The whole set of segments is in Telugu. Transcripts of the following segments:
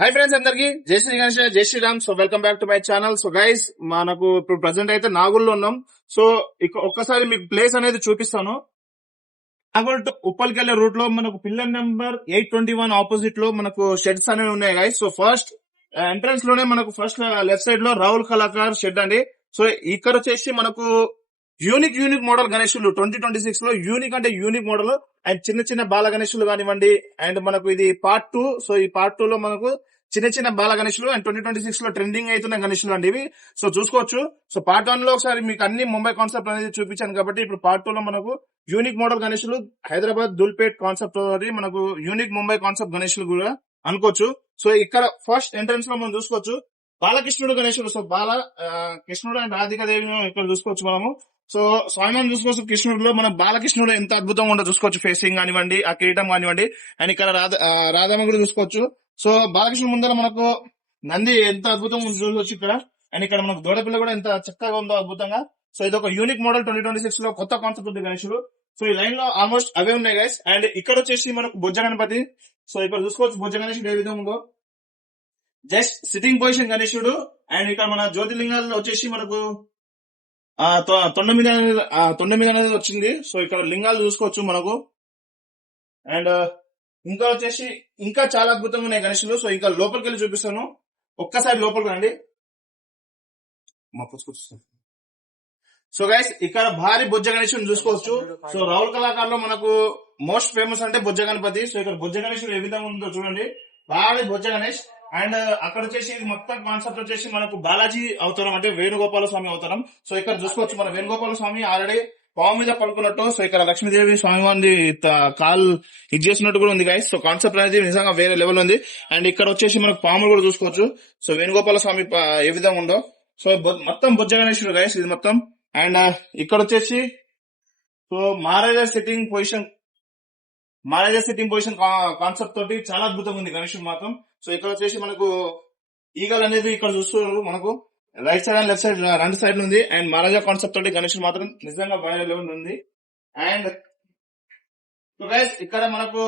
హాయ్ ఫ్రెండ్స్, అందరికి జై శ్రీ గణేష్, జై Shriram. So welcome back to my channel. So guys, మనకు ఇప్పుడు ప్రెసెంట్ అయితే నాగుల్లో ఉన్నాం. సో ఒక్కసారి మీకు ప్లేస్ అనేది చూపిస్తాను. నాగోల్ టు ఉప్పల్కి వెళ్ళే రూట్ లో మనకు పిల్లర్ నెంబర్ 821 ఆపోజిట్ లో మనకు షెడ్స్ అనేవి ఉన్నాయి గైస్. సో ఫస్ట్ ఎంట్రన్స్ లోనే మనకు ఫస్ట్ లెఫ్ట్ సైడ్ లో రాహుల్ కళాకార్ షెడ్ అండి. సో ఇక్కడ వచ్చేసి మనకు యూనిక్ మోడల్ గణేశులు 2026 లో యూనిక్ అంటే యూనిక్ మోడల్ అండ్ చిన్న బాల గణేశులు కానివ్వండి. అండ్ మనకు ఇది పార్ట్ 2. సో ఈ పార్ట్ 2 లో మనకు చిన్న బాల గణేశులు అండ్ 2026 లో ట్రెండింగ్ అవుతున్న గణేశులు అండి ఇవి. సో చూసుకోవచ్చు. సో పార్ట్ 1 లో ఒకసారి మీకు అన్ని ముంబై కాన్సెప్ట్ అనేది చూపించాను కాబట్టి ఇప్పుడు పార్ట్ 2 లో మనకు unique model గణేశులు Hyderabad Dhoolpet concept మనకు యూనిక్ ముంబై కాన్సెప్ట్ గణేశులు కూడా అనుకోవచ్చు. సో ఇక్కడ ఫస్ట్ ఎంట్రన్స్ లో మనం చూసుకోవచ్చు బాలకృష్ణుడు గణేశుడు. సో కృష్ణుడు అండ్ రాధికాదేవి ఇక్కడ చూసుకోవచ్చు మనము. సో స్వామిని చూసుకోవచ్చు. కృష్ణుడిలో మన బాలకృష్ణుడు ఎంత అద్భుతంగా ఉండో చూసుకోవచ్చు. ఫేసింగ్ కానివ్వండి, ఆ కిరీటం కానివ్వండి. అండ్ ఇక్కడ రాధమ్మ కూడా చూసుకోవచ్చు. సో బాలకృష్ణుడు ముందర మనకు నంది ఎంత అద్భుతంగా ఉందో చూసుకోవచ్చు ఇక్కడ. అండ్ ఇక్కడ మనకు దూడపిల్ల కూడా ఎంత చక్కగా ఉందో అద్భుతంగా. సో ఇది ఒక యూనిక్ మోడల్ 2026 లో కొత్త కాన్సెప్ట్ ఉంది గణేశుడు. సో ఈ లైన్ లో ఆల్మోస్ట్ అవే ఉన్నాయి గైస్. అండ్ ఇక్కడ వచ్చేసి మనకు బొజ్జ గణపతి. సో ఇక్కడ చూసుకోవచ్చు బొజ్జ గణేశుడు ఏ విధంగా ఉందో. జస్ట్ సిట్టింగ్ పొజిషన్ గణేశుడు. అండ్ ఇక్కడ మన జ్యోతిలింగాల్లో వచ్చేసి మనకు తొండ మీద అనేది వచ్చింది. సో ఇక్కడ లింగాలు చూసుకోవచ్చు మనకు. అండ్ ఇంకా వచ్చేసి ఇంకా చాలా అద్భుతంగా ఉన్నాయి గణేశులు. సో ఇంకా లోపలికి వెళ్ళి చూపిస్తాను. ఒక్కసారి లోపలికి రండి. సో గైస్, ఇక్కడ భారీ బొజ్జ గణేశుని చూసుకోవచ్చు. సో రాహుల్ కళాకారులో మనకు మోస్ట్ ఫేమస్ అంటే బొజ్జ గణపతి. సో ఇక్కడ బొజ్జ గణేశుడు ఏ విధంగా ఉందో చూడండి. భారీ బొజ్జ గణేష్. అండ్ అక్కడ వచ్చేసి ఇది మొత్తం కాన్సెప్ట్ వచ్చేసి మనకు బాలాజీ అవతారం అంటే వేణుగోపాల స్వామి అవతారం. సో ఇక్కడ చూసుకోవచ్చు మన వేణుగోపాల స్వామి ఆల్రెడీ పాము మీద పడుకున్నట్టు. సో ఇక్కడ లక్ష్మీదేవి స్వామి వారిని కాల్ ఇది చేసినట్టు కూడా ఉంది గైస్. సో కాన్సెప్ట్ అనేది నిజంగా వేరే లెవెల్ ఉంది. అండ్ ఇక్కడ వచ్చేసి మనకు పాములు కూడా చూసుకోవచ్చు. సో వేణుగోపాల స్వామి ఏ విధంగా ఉందో. సో మొత్తం బొజ్జ గణేశుడు గైస్ ఇది మొత్తం. అండ్ ఇక్కడ వచ్చేసి సో మహారాజా సిట్టింగ్ పొజిషన్ కాన్సెప్ట్ తోటి చాలా అద్భుతంగా ఉంది గణేశుడు మాత్రం. సో ఇక్కడ వచ్చేసి మనకు ఈగల్ అనేది ఇక్కడ చూస్తున్నారు మనకు right side and left side రెండు సైడ్ ఉంది. అండ్ మహారాజా కాన్సెప్ట్ తోటి గణేశుడు మాత్రం నిజంగా వేరే లెవెల్ ఉంది. అండ్ ఇక్కడ మనకు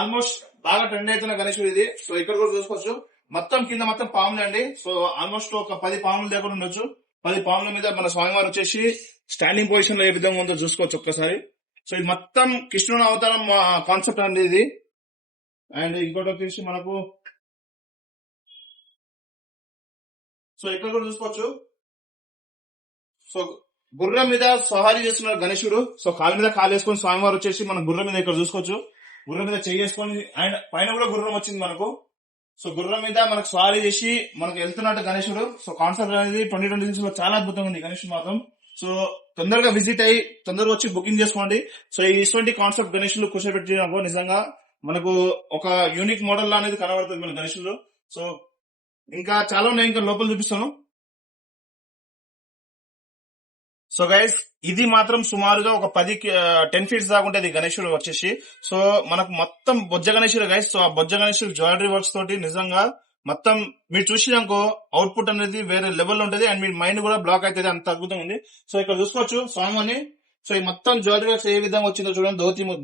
ఆల్మోస్ట్ బాగా ట్రెండ్ అవుతున్న గణేశుడు ఇది. సో ఇక్కడ కూడా చూసుకోవచ్చు మొత్తం కింద మొత్తం పాములు అండి. సో ఆల్మోస్ట్ ఒక 10 పాముల దగ్గర ఉండొచ్చు. 10 పాముల మీద మన స్వామివారు వచ్చేసి స్టాండింగ్ పొజిషన్ లో ఏ విధంగా ఉందో చూసుకోవచ్చు ఒక్కసారి. సో ఇది మొత్తం కృష్ణుని అవతారం కాన్సెప్ట్ అండి ఇది. అండ్ ఇంకోటి వచ్చేసి మనకు సో ఇక్కడ కూడా చూసుకోవచ్చు. సో గుర్రం మీద సవారీ చేస్తున్నారు గణేశుడు. సో కాలు మీద కాలు వేసుకొని స్వామివారు వచ్చేసి మన గుర్రం మీద ఇక్కడ చూసుకోవచ్చు. గుర్రం మీద చేసుకొని అండ్ పైన కూడా గుర్రం వచ్చింది మనకు. సో గుర్రం మీద మనకు సవారీ చేసి మనకు వెళ్తున్నట్టు గణేశుడు. సో కాన్సెప్ట్ అనేది 2026 లో చాలా అద్భుతంగా ఉంది గణేశుడు మాత్రం. సో తొందరగా విజిట్ అయ్యి తొందరగా వచ్చి బుకింగ్ చేసుకోండి. సో ఇటువంటి కాన్సెప్ట్ గణేశులు కూర్చోబెట్టినప్పుడు నిజంగా మనకు ఒక యూనిక్ మోడల్ అనేది కనబడుతుంది మన గణేశులు. సో ఇంకా చాలా ఉన్నాయి, ఇంకా లోపల చూపిస్తాను. సో గైస్, ఇది మాత్రం సుమారుగా ఒక 10 ఫీట్స్ దాకా ఉంటుంది గణేశుడు వచ్చేసి. సో మనకు మొత్తం బొజ్జ గణేశుడు గైస్. సో ఆ బొజ్జ గణేశుడు జ్యువెలరీ వర్క్స్ తోటి నిజంగా మొత్తం మీరు చూసినాకో అవుట్పుట్ అనేది వేరే లెవెల్ ఉంటుంది. అండ్ మీ మైండ్ కూడా బ్లాక్ అవుతుంది, అంత అద్భుతంగా ఉంది. సో ఇక్కడ చూసుకోవచ్చు స్వామిని. సో ఈ మొత్తం జ్యువెలరీ వర్క్స్ ఏ విధంగా వచ్చిందో చూడండి.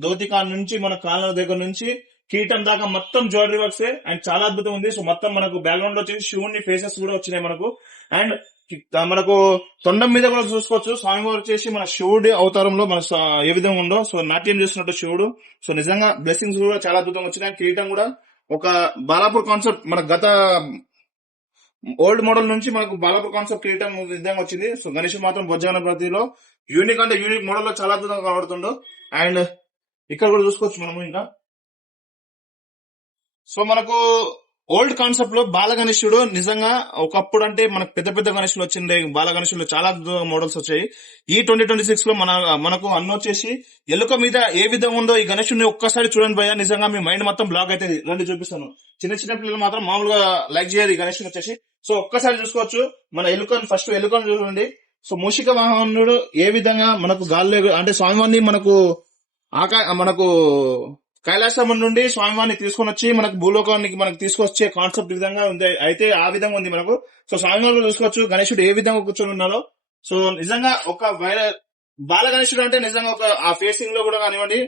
ధోతి కాళ్ళ నుంచి మన కాళ్ళ దగ్గర నుంచి కీటం దాకా మొత్తం జ్యువెలరీ వర్క్స్ అండ్ చాలా అద్భుతం ఉంది. సో మొత్తం మనకు బ్యాక్గ్రౌండ్ లో వచ్చేసి శివుని ఫేసెస్ కూడా వచ్చినాయి మనకు. అండ్ మనకు తొండం మీద కూడా చూసుకోవచ్చు స్వామివారు వచ్చేసి మన శివుడి అవతారంలో మన ఏ విధంగా ఉందో. సో నాట్యం చేస్తున్నట్టు శివుడు. సో నిజంగా బ్లెస్సింగ్స్ కూడా చాలా అద్భుతంగా వచ్చినాయి. కిరీటం కూడా ఒక బాలాపూర్ కాన్సెప్ట్ మన గత ఓల్డ్ మోడల్ నుంచి మనకు బాలాపూర్ కాన్సెప్ట్ కిరీటం విధంగా వచ్చింది. సో గణేశుడు మాత్రం బొజ్జ గణపతిలో యూనిక్ అంటే యూనిక్ మోడల్ లో చాలా అద్భుతంగా కనబడుతుండో. అండ్ ఇక్కడ కూడా చూసుకోవచ్చు మనము ఇంకా. సో మనకు ఓల్డ్ కాన్సెప్ట్ లో బాల గణేశుడు నిజంగా ఒకప్పుడు అంటే మనకు పెద్ద గణేశులు వచ్చిండే. బాల గణేశుడు చాలా మోడల్స్ వచ్చాయి. ఈ 2026 లో మనకు అన్న వచ్చేసి ఎలుక మీద ఏ విధంగా ఉందో ఈ గణేశుడిని ఒక్కసారి చూడండి భయ్యా. నిజంగా మీ మైండ్ మొత్తం బ్లాక్ అవుతుంది. రండి చూపిస్తాను. చిన్న పిల్లలు మాత్రం మామూలుగా లైక్ చేయరు ఈ గణేశుని వచ్చేసి. సో ఒక్కసారి చూసుకోవచ్చు మన ఫస్ట్ ఎలుకను చూడండి. సో మూషిక వాహనుడు ఏ విధంగా మనకు గాల్లో అంటే స్వామివారిని మనకు కైలాసం నుండి స్వామివారిని తీసుకొని వచ్చి మనకు భూలోకానికి మనకు తీసుకొచ్చే కాన్సెప్ట్ విధంగా ఉంది. అయితే ఆ విధంగా ఉంది మనకు. సో స్వామివారు చూసుకోవచ్చు గణేశుడు ఏ విధంగా కూర్చొని ఉన్నారో. సో నిజంగా ఒక బాల గణేశుడు అంటే నిజంగా ఒక ఆ ఫేసింగ్ లో కూడా కానివ్వండి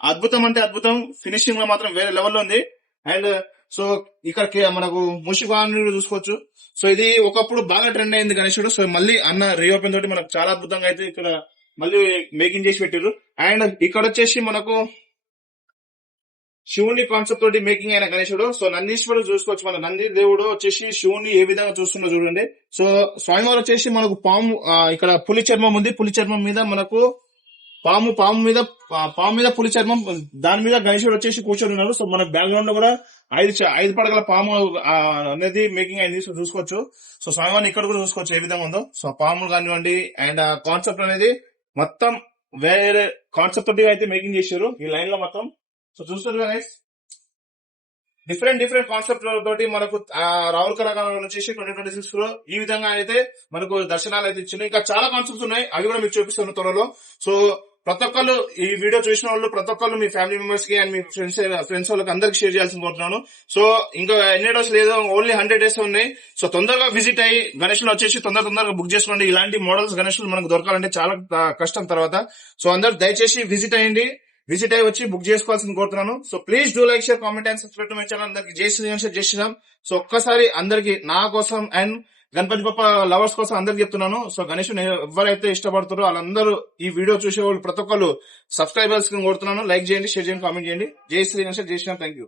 అద్భుతం అంటే అద్భుతం. ఫినిషింగ్ లో మాత్రం వేరే లెవెల్లో ఉంది. అండ్ సో ఇక్కడ మనకు మూషిక వాహనం చూసుకోవచ్చు. సో ఇది ఒకప్పుడు బాగా ట్రెండ్ అయింది గణేశుడు. సో మళ్ళీ అన్న రీఓపెన్ తోటి మనకు చాలా అద్భుతంగా అయితే ఇక్కడ మళ్ళీ మేకింగ్ చేసి పెట్టారు. అండ్ ఇక్కడ వచ్చేసి మనకు శివుని కాన్సెప్ట్ తోటి మేకింగ్ అయిన గణేశుడు. సో నందీశ్వరుడు చూసుకోవచ్చు. మన నంది దేవుడు వచ్చేసి శివుని ఏ విధంగా చూస్తుందో చూడండి. సో స్వామివారు వచ్చేసి మనకు పాము ఇక్కడ పులి చర్మం ఉంది. పులి చర్మం మీద మనకు పాము మీద పులి చర్మం, దాని మీద గణేశుడు వచ్చేసి కూర్చొని ఉన్నారు. సో మన బ్యాక్గ్రౌండ్ లో కూడా ఐదు పడగల పాము అనేది మేకింగ్ అయింది. సో చూసుకోవచ్చు. సో స్వామివారిని ఇక్కడ కూడా చూసుకోవచ్చు ఏ విధంగా ఉందో. సో పాములు కానివ్వండి అండ్ ఆ కాన్సెప్ట్ అనేది మొత్తం వేరే కాన్సెప్ట్ తోటి అయితే మేకింగ్ చేశారు ఈ లైన్ లో మొత్తం. సో చూస్తారు గైస్, డిఫరెంట్ కాన్సెప్ట్ తోటి మనకు రావులకర వచ్చేసి 2026 లో ఈ విధంగా అయితే మనకు దర్శనాలు అయితే ఇచ్చింది. ఇంకా చాలా కాన్సెప్ట్స్ ఉన్నాయి, అవి కూడా మీకు చూపిస్తాను త్వరలో. సో ప్రతి ఒక్కళ్ళు ఈ వీడియో చూసిన వాళ్ళు ప్రతి ఒక్కళ్ళు మీ ఫ్యామిలీ మెంబర్స్ కి అండ్ మీ ఫ్రెండ్స్ వాళ్ళకి అందరికి షేర్ చేయాల్సి కోరుతున్నాను. సో ఇంకా ఎన్ని డేస్ లేదు, ఓన్లీ 100 days ఉన్నాయి. సో తొందరగా విజిట్ అయ్యి గణేష్లు వచ్చేసి తొందరగా బుక్ చేసుకోండి. ఇలాంటి మోడల్స్ గణేష్లు మనకు దొరకాలంటే చాలా కష్టం తర్వాత. సో అందరు దయచేసి విజిట్ అయ్యి వచ్చి బుక్ చేసుకోవాల్సింది కోరుతున్నాను. So please do like, share, comment and subscribe to my channel. అందరికి జై శ్రీరామ్. సో ఒక్కసారి అందరికి నా కోసం అండ్ గణపతి బప్ప లవర్స్ కోసం అందరికి చెప్తున్నాను. సో గణేష్ ఎవరైతే ఇష్టపడుతారో వాళ్ళందరూ ఈ వీడియో చూసే వాళ్ళు ప్రతి ఒక్కళ్ళు సబ్స్క్రైబర్స్ కోరుతున్నాను. లైక్ చేయండి, షేర్ చేయండి, కామెంట్ చేయండి. జై శ్రీరామ్. Thank you.